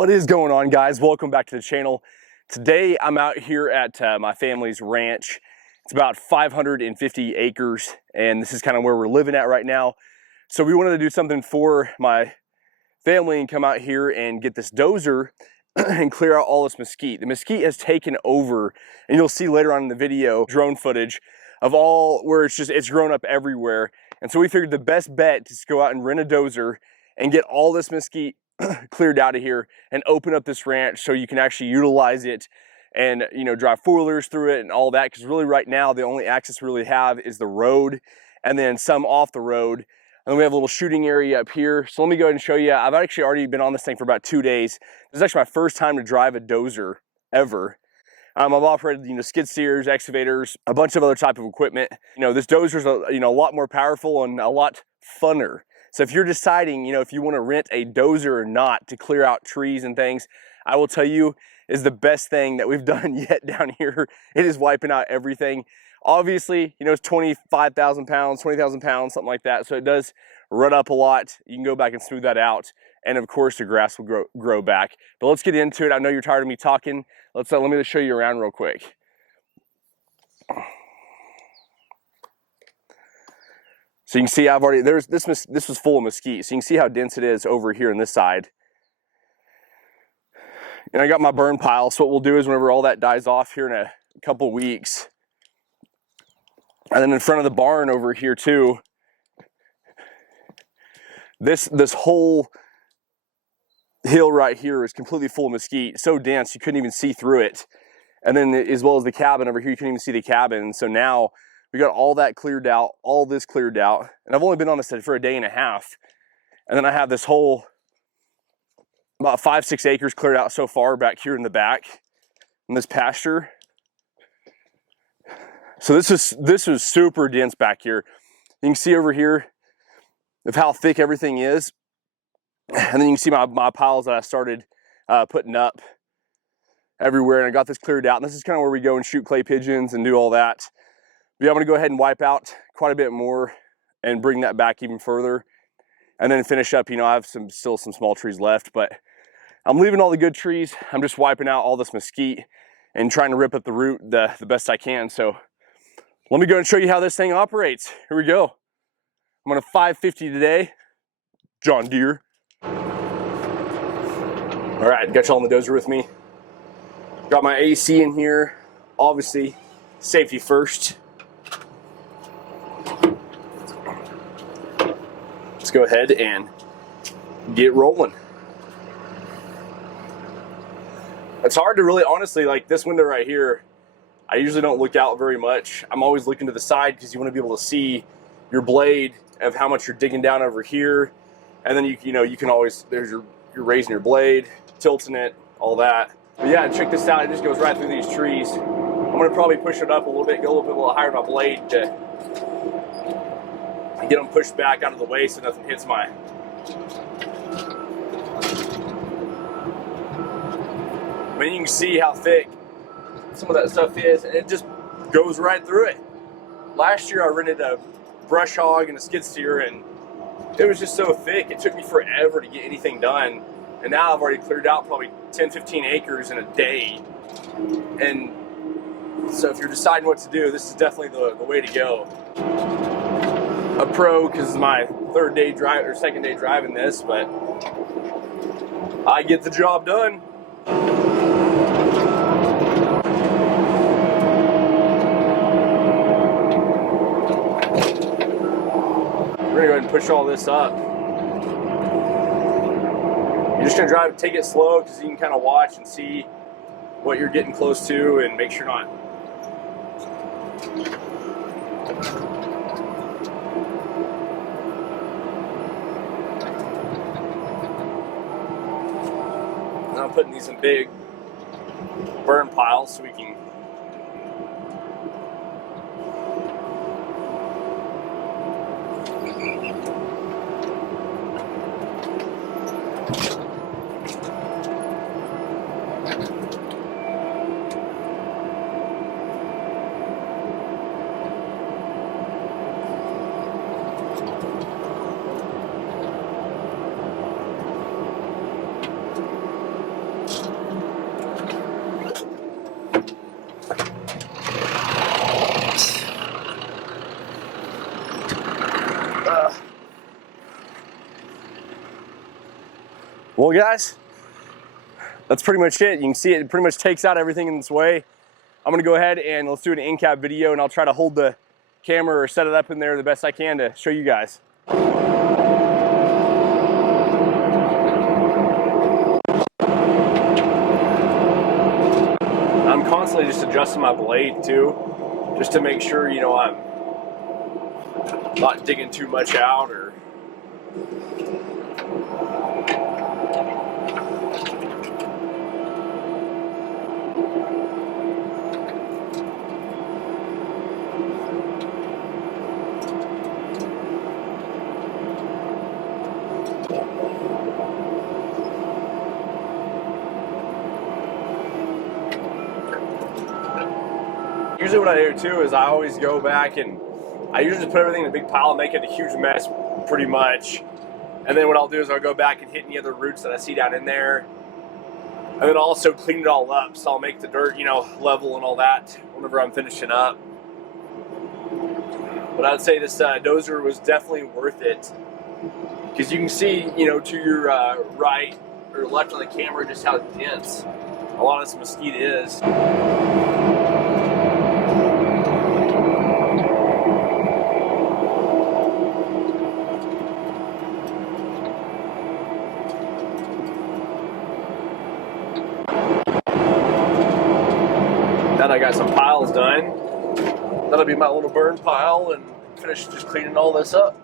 What is going on, guys? Welcome back to the channel. Today I'm out here at my family's ranch. It's about 550 acres and this is kind of where we're living at right now. So we wanted to do something for my family and come out here and get this dozer and clear out all this mesquite. The mesquite has taken over, and you'll see later on in the video drone footage of all where it's grown up everywhere. And so we figured the best bet is to go out and rent a dozer and get all this mesquite cleared out of here and open up this ranch so you can actually utilize it and, you know, drive four-wheelers through it and all that. Because really right now the only access we really have is the road and then some off the road. And then we have a little shooting area up here. So let me go ahead and show you. I've actually already been on this thing for about 2 days. This is actually my first time to drive a dozer ever. I've operated, you know, skid steers, excavators, a bunch of other type of equipment. You know, this dozer's a lot more powerful and a lot funner. So if you're deciding, you know, if you want to rent a dozer or not to clear out trees and things, I will tell you is the best thing that we've done yet down here. It is wiping out everything. Obviously, you know, it's 25,000 pounds, 20,000 pounds, something like that. So it does rut up a lot. You can go back and smooth that out. And of course the grass will grow back. But let's get into it. I know you're tired of me talking. Let me just show you around real quick. So you can see I've already, this was full of mesquite. So you can see how dense it is over here on this side. And I got my burn pile. So what we'll do is whenever all that dies off here in a couple weeks, and then in front of the barn over here too, this whole hill right here is completely full of mesquite. So dense you couldn't even see through it. And then as well as the cabin over here, you couldn't even see the cabin. So now we got all that cleared out, all this cleared out. And I've only been on this for a day and a half. And then I have this whole, about 5-6 acres cleared out so far back here in the back in this pasture. So this is super dense back here. You can see over here of how thick everything is. And then you can see my piles that I started putting up everywhere. And I got this cleared out. And this is kind of where we go and shoot clay pigeons and do all that. But yeah, I'm gonna go ahead and wipe out quite a bit more and bring that back even further. And then finish up, you know, I have still some small trees left, but I'm leaving all the good trees. I'm just wiping out all this mesquite and trying to rip up the root the best I can. So let me go and show you how this thing operates. Here we go. I'm on a 550 today, John Deere. All right, got y'all on the dozer with me. Got my AC in here, obviously, safety first. Let's go ahead and get rolling. It's hard to really, honestly, like this window right here, I usually don't look out very much. I'm always looking to the side because you want to be able to see your blade of how much you're digging down over here. And then you know, you can always, you're raising your blade, tilting it, all that. But yeah, check this out, it just goes right through these trees. I'm gonna probably push it up a little bit, go a little bit higher with my blade to get them pushed back out of the way so nothing hits my. I mean, you can see how thick some of that stuff is, and it just goes right through it. Last year I rented a brush hog and a skid steer, and it was just so thick, it took me forever to get anything done. And now I've already cleared out probably 10-15 acres in a day. And so if you're deciding what to do, this is definitely the way to go. A pro, because it's my second day driving this, but I get the job done. We're gonna go ahead and push all this up. You're just gonna take it slow because you can kind of watch and see what you're getting close to and make sure not. And I'm putting these in big burn piles so we can. Well, guys, that's pretty much it. You can see it pretty much takes out everything in its way. I'm gonna go ahead and let's do an in-cab video, and I'll try to hold the camera or set it up in there the best I can to show you guys. I'm constantly just adjusting my blade too, just to make sure, you know, I'm not digging too much out or usually what I do too is I always go back and I usually just put everything in a big pile and make it a huge mess pretty much. And then what I'll do is I'll go back and hit any other roots that I see down in there. And then also clean it all up. So I'll make the dirt, you know, level and all that whenever I'm finishing up. But I'd say this dozer was definitely worth it. Because you can see, you know, to your right or left on the camera just how dense a lot of this mesquite is. Now that I got some piles done, that'll be my little burn pile, and finish just cleaning all this up.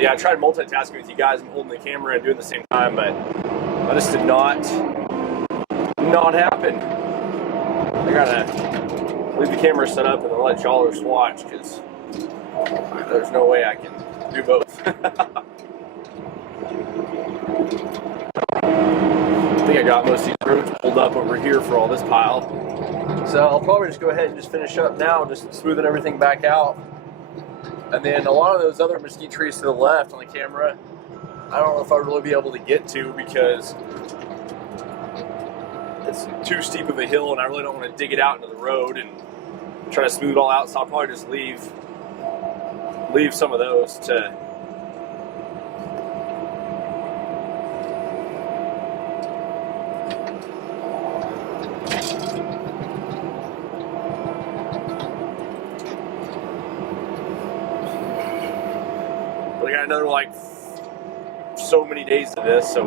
Yeah, I tried multitasking with you guys and holding the camera and doing the same time, but this did not happen. I gotta leave the camera set up and then let y'all just watch, because there's no way I can do both. I think I got most of these roots pulled up over here for all this pile. So I'll probably just go ahead and just finish up now, just smoothing everything back out. And then a lot of those other mesquite trees to the left on the camera, I don't know if I'll really be able to get to because it's too steep of a hill and I really don't want to dig it out into the road and try to smooth it all out. So I'll probably just leave some of those to we got another like so many days of this, so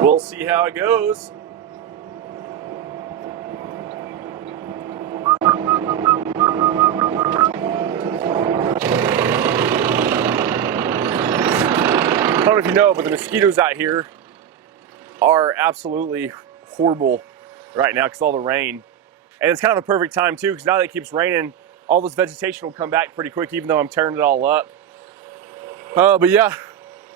we'll see how it goes. I don't know if you know, but the mosquitoes out here are absolutely horrible right now because all the rain. And it's kind of a perfect time too, because now that it keeps raining, all this vegetation will come back pretty quick, even though I'm tearing it all up. But yeah,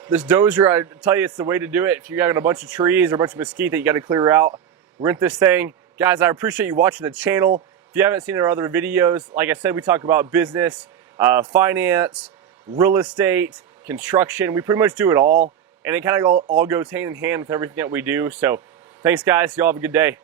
this dozer, I tell you, it's the way to do it. If you got a bunch of trees or a bunch of mesquite that you got to clear out, rent this thing. Guys, I appreciate you watching the channel. If you haven't seen our other videos, like I said, we talk about business, finance, real estate, construction. We pretty much do it all, and it kind of all goes hand in hand with everything that we do. So thanks, guys. Y'all have a good day.